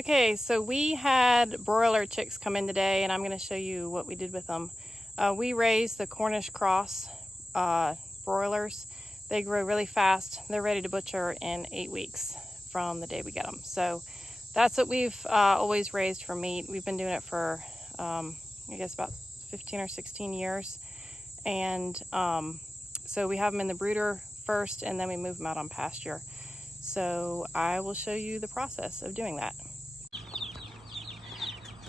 Okay, so we had broiler chicks come in today, and I'm going to show you what we did with them. We raised the Cornish cross broilers. They grow really fast. They're ready to butcher in 8 weeks from the day we get them. So that's what we've always raised for meat. We've been doing it for, I guess, about 15 or 16 years. And so we have them in the brooder first, and then we move them out on pasture. So I will show you the process of doing that.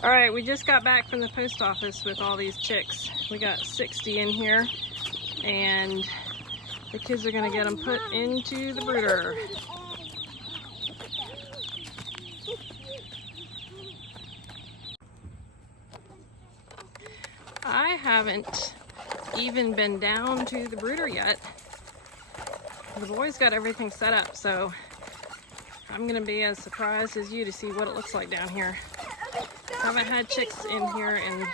All right, we just got back from the post office with all these chicks. We got 60 in here, and the kids are gonna get them put into the brooder. I haven't even been down to the brooder yet. The boys got everything set up, so I'm gonna be as surprised as you to see what it looks like down here. I haven't had chicks in here in,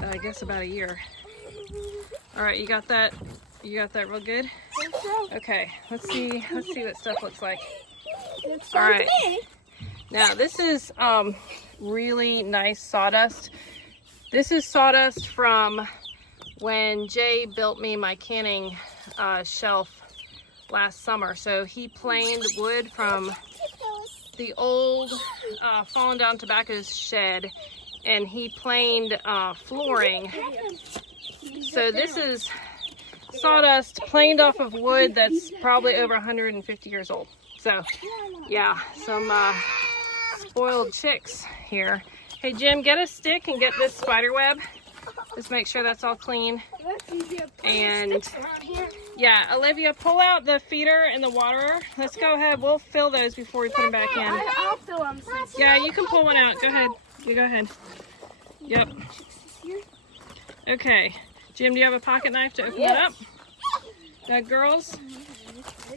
I guess, about a year. All right, you got that? You got that real good? Okay, let's see what stuff looks like. All right. Now this is really nice sawdust. This is sawdust from when Jay built me my canning shelf last summer. So he planed wood from the old fallen down tobacco shed, and he planed flooring. So this is sawdust planed off of wood that's probably over 150 years old. So yeah, some spoiled chicks here. Hey Jim, get a stick and get this spider web. Just make sure that's all clean. And yeah, Olivia, pull out the feeder and the waterer. Let's go ahead. We'll fill those before we put them back in. I'll fill them. Yeah, you can pull one out. Go ahead. You go ahead. Yep. Okay. Jim, do you have a pocket knife to open it up? Now, girls,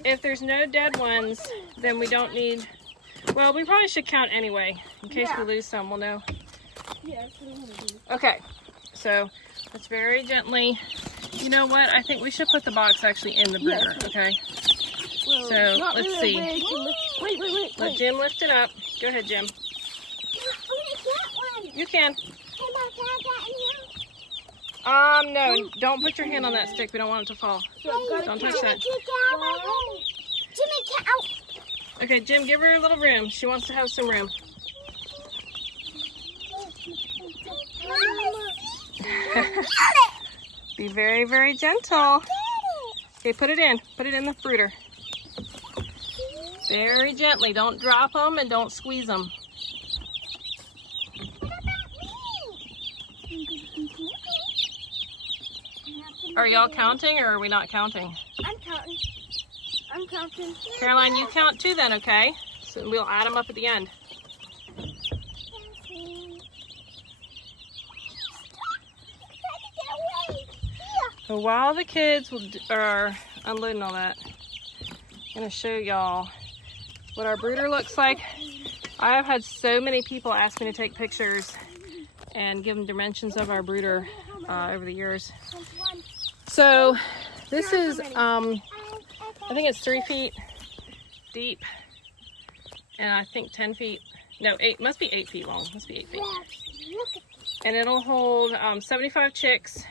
if there's no dead ones, then we don't need... Well, we probably should count anyway. In case we lose some, we'll know. Okay. So let's very gently, you know what, I think we should put the box actually in the brooder, okay? Well, so let's see. Wait. Let Jim lift it up. Go ahead, Jim. You can. No, don't put your hand on that stick. We don't want it to fall. Don't touch that. Okay, Jim, give her a little room. She wants to have some room. Be very, very gentle. Okay, put it in. Put it in the brooder. Very gently. Don't drop them and don't squeeze them. Are y'all counting or are we not counting? I'm counting. I'm counting. Caroline, you count too then, okay? So we'll add them up at the end. So while the kids are unloading all that, I'm going to show y'all what our brooder looks like. I have had so many people ask me to take pictures and give them dimensions of our brooder over the years. So this is, I think it's 3 feet deep, and I think 10 feet, no, must be 8 feet long, must be 8 feet. And it'll hold 75 chicks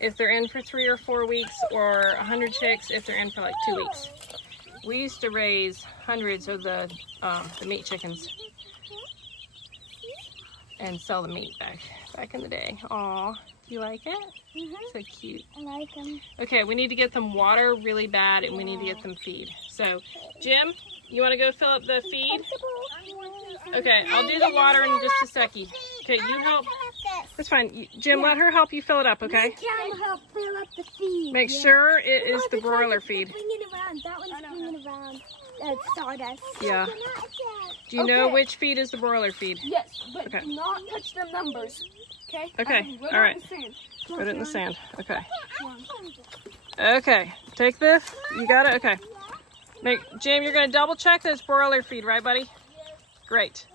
if they're in for 3 or 4 weeks, or 100 chicks if they're in for like 2 weeks. We used to raise hundreds of the meat chickens and sell the meat back in the day. Aw, do you like it? So cute. I like them. Okay, we need to get them water really bad, and we need to get them feed. So, Jim, you want to go fill up the feed? Okay, I'll do the water in just a second. Okay, you help. That's fine. Jim, let her help you fill it up, okay? Can help fill up the feed. Make sure it is the broiler feed. Bring it around. That one's bringing around sawdust. Yeah. Do you know which feed is the broiler feed? Yes, but do not touch the numbers. Okay? Okay, all right. Put it in the sand. Okay. Okay, take this. You got it? Okay. Jim, you're going to double check that it's broiler feed, right, buddy? Yes. Great.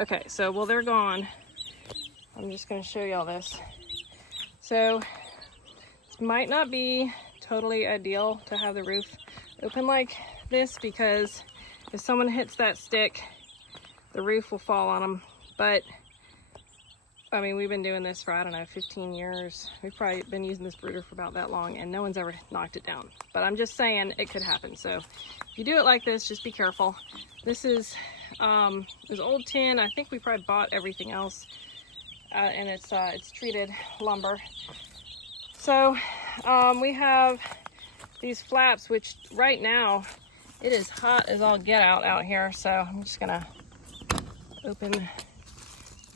Okay, so while they're gone, I'm just going to show y'all this. So, this might not be totally ideal to have the roof open like this, because if someone hits that stick, the roof will fall on them. But I mean, we've been doing this for, I don't know, 15 years. We've probably been using this brooder for about that long, and no one's ever knocked it down. But I'm just saying it could happen. So if you do it like this, just be careful. This is old tin. I think we probably bought everything else, and it's treated lumber. So we have these flaps, which right now it is hot as all get out here. So I'm just gonna open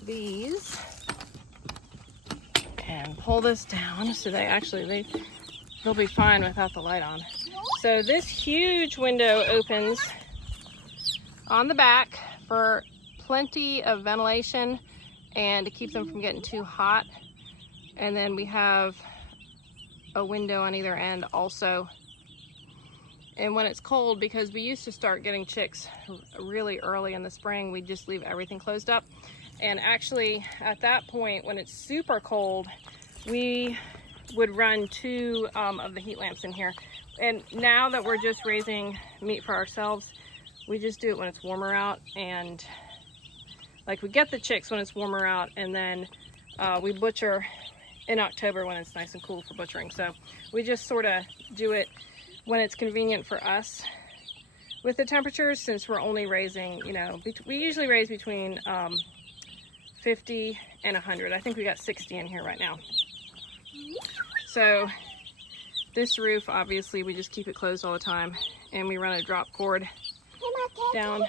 these and pull this down so they'll be fine without the light on. So this huge window opens on the back for plenty of ventilation and to keep them from getting too hot. And then we have a window on either end also. And when it's cold, because we used to start getting chicks really early in the spring, we just leave everything closed up. And actually, at that point, when it's super cold, we would run 2 of the heat lamps in here. And now that we're just raising meat for ourselves, we just do it when it's warmer out. And like, we get the chicks when it's warmer out, and then we butcher in October when it's nice and cool for butchering. So we just sort of do it when it's convenient for us with the temperatures, since we're only raising, you know, we usually raise between 50 and 100. I think we got 60 in here right now. So this roof, obviously, we just keep it closed all the time, and we run a drop cord down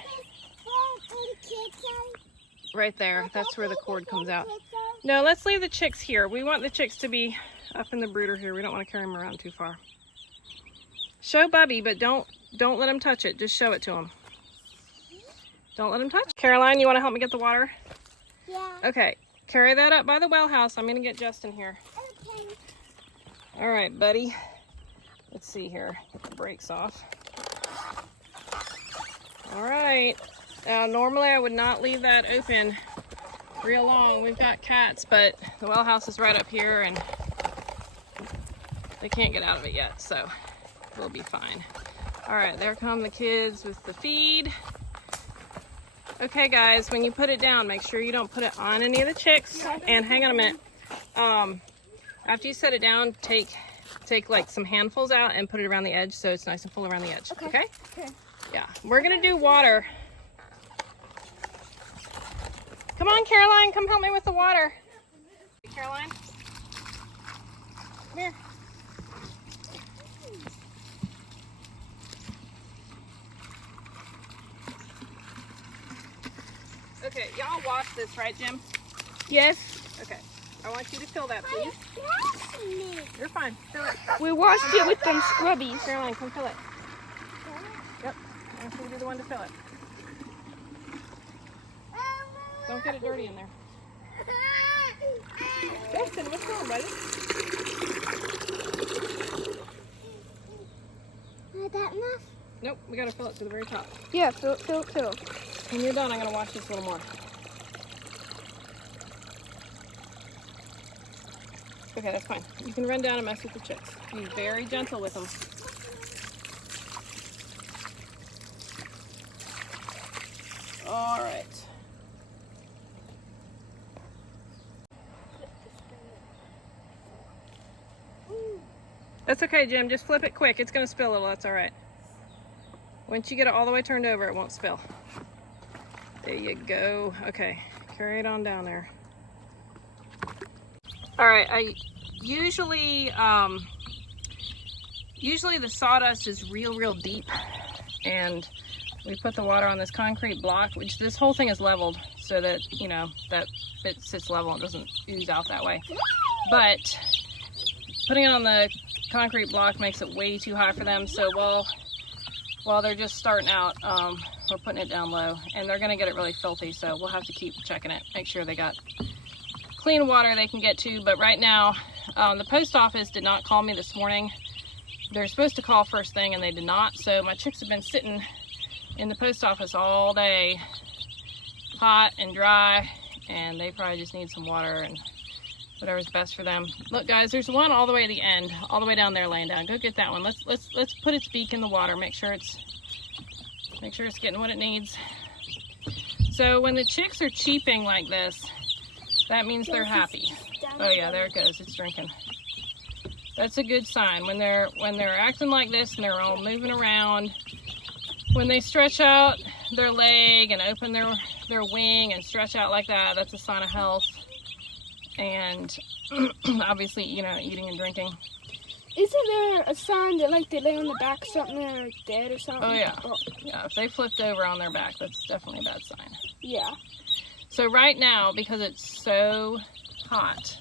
right there. That's where the cord comes out. No, let's leave the chicks here. We want the chicks to be up in the brooder here. We don't want to carry them around too far. Show Bubby, but don't let him touch it. Just show it to him. Don't let him touch. Caroline, you want to help me get the water? Yeah. Okay, carry that up by the well house. I'm gonna get Justin here. Okay. All right, buddy. Let's see here. Get the brakes off. All right. Now, normally I would not leave that open real long. We've got cats, but the well house is right up here, and they can't get out of it yet, so we'll be fine. All right, there come the kids with the feed. Okay, guys, when you put it down, make sure you don't put it on any of the chicks. And hang on a minute. After you set it down, take like some handfuls out and put it around the edge so it's nice and full around the edge. Okay? Okay. Yeah. We're gonna do water. Come on, Caroline, come help me with the water. Caroline, come here. Okay, y'all wash this, right, Jim? Yes. Okay. I want you to fill that, please. You're fine. Fill it. We washed it with them scrubbies. Caroline, come fill it. Yep. I want you to be the one to fill it. Don't get it dirty in there. Justin, what's wrong, buddy? Is that enough? Nope, we gotta fill it to the very top. Yeah, fill. When you're done, I'm gonna wash this a little more. Okay, that's fine. You can run down and mess with the chicks. Be very gentle with them. All right. That's okay, Jim. Just flip it quick. It's gonna spill a little. That's all right. Once you get it all the way turned over, it won't spill. There you go. Okay, carry it on down there. All right, I usually the sawdust is real deep, and we put the water on this concrete block, which this whole thing is leveled so that, you know, that it sits level and doesn't ooze out that way. But putting it on the concrete block makes it way too high for them, so while they're just starting out, we're putting it down low, and they're gonna get it really filthy, so we'll have to keep checking it, make sure they got clean water they can get to. But right now, the post office did not call me this morning. They're supposed to call first thing, and they did not, so my chicks have been sitting in the post office all day, hot and dry, and they probably just need some water and whatever's best for them. Look, guys, there's one all the way at the end, all the way down there laying down. Go get that one. Let's put its beak in the water. Make sure it's getting what it needs. So when the chicks are cheeping like this, that means they're happy. Oh yeah, there it goes. It's drinking. That's a good sign. When they're acting like this and they're all moving around, when they stretch out their leg and open their wing and stretch out like that, that's a sign of health. And obviously, you know, eating and drinking. Isn't there a sign that like they lay on the back or something and they're dead or something? Oh yeah. Yeah, if they flipped over on their back, that's definitely a bad sign. Yeah. So right now, because it's so hot,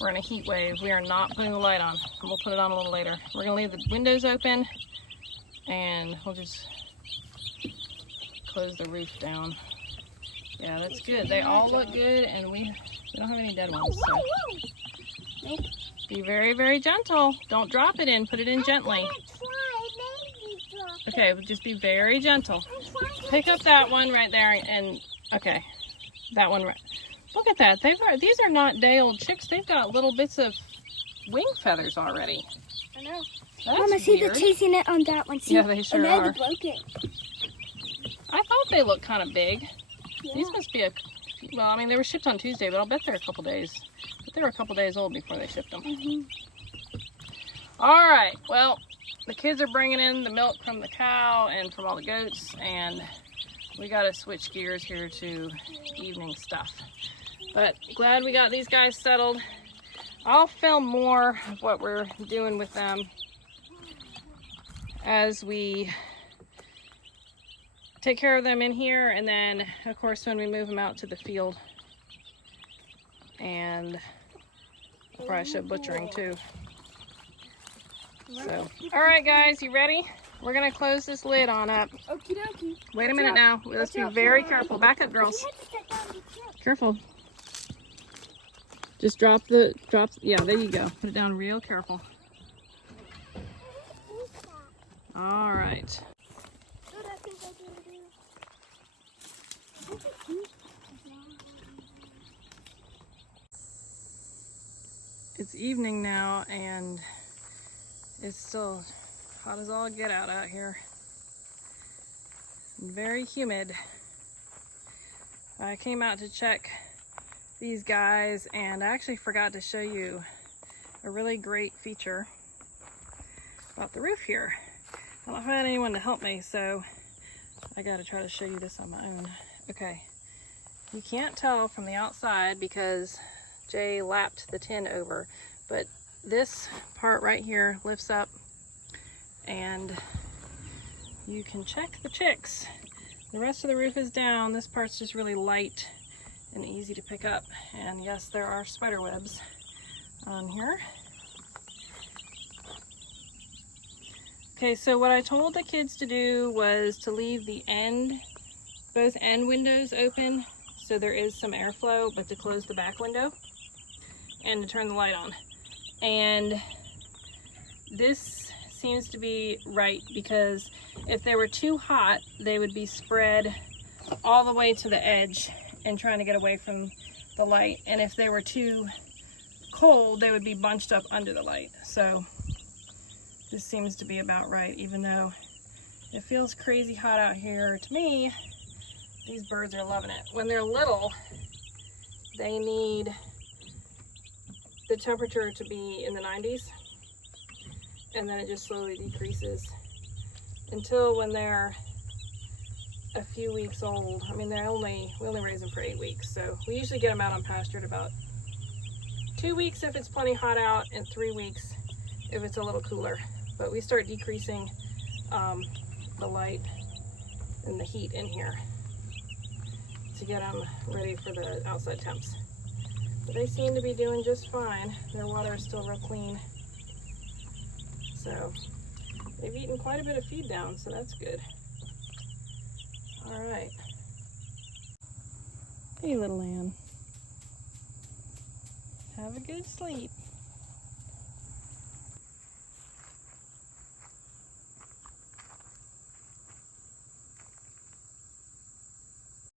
we're in a heat wave, we are not putting the light on. We'll put it on a little later. We're gonna leave the windows open and we'll just close the roof down. Yeah, that's good. They all look good and we don't have any dead ones. So. Nope. Be very, very gentle. Don't drop it in. Put it in gently. Okay, just be very gentle. Pick up that one right there and okay, that one. Look at that. These are not day-old chicks. They've got little bits of wing feathers already. I know. That's Mama, see weird. they're chasing it on that one. See? Yeah, they sure are. Broken. I thought they looked kind of big. Yeah. These must be well, I mean, they were shipped on Tuesday, but I'll bet they're a couple days. But they were a couple days old before they shipped them. All right, well, the kids are bringing in the milk from the cow and from all the goats, and we got to switch gears here to evening stuff. But glad we got these guys settled. I'll film more of what we're doing with them as we take care of them in here, and then of course when we move them out to the field. And I'll probably show butchering too. So, all right guys, you ready? We're gonna close this lid on up. Okie dokie. Wait a minute now. Let's be very careful. Back up, girls. Careful. Just drop, yeah, there you go. Put it down real careful. All right. It's evening now and it's still hot as all get out here. And very humid. I came out to check these guys and I actually forgot to show you a really great feature about the roof here. I don't have anyone to help me, so I gotta try to show you this on my own. Okay, you can't tell from the outside because Jay lapped the tin over, but this part right here lifts up and you can check the chicks. The rest of the roof is down. This part's just really light and easy to pick up. And yes, there are spider webs on here. Okay, so what I told the kids to do was to leave the both end windows open so there is some airflow, but to close the back window and to turn the light on. And this seems to be right because if they were too hot, they would be spread all the way to the edge and trying to get away from the light. And if they were too cold, they would be bunched up under the light. So this seems to be about right, even though it feels crazy hot out here. To me, these birds are loving it. When they're little, they need the temperature to be in the 90s, and then it just slowly decreases until when they're a few weeks old. I mean, we only raise them for 8 weeks, so we usually get them out on pasture at about 2 weeks if it's plenty hot out, and 3 weeks if it's a little cooler. But we start decreasing the light and the heat in here to get them ready for the outside temps. But they seem to be doing just fine. Their water is still real clean. So they've eaten quite a bit of feed down, so that's good. All right. Hey, little lamb. Have a good sleep.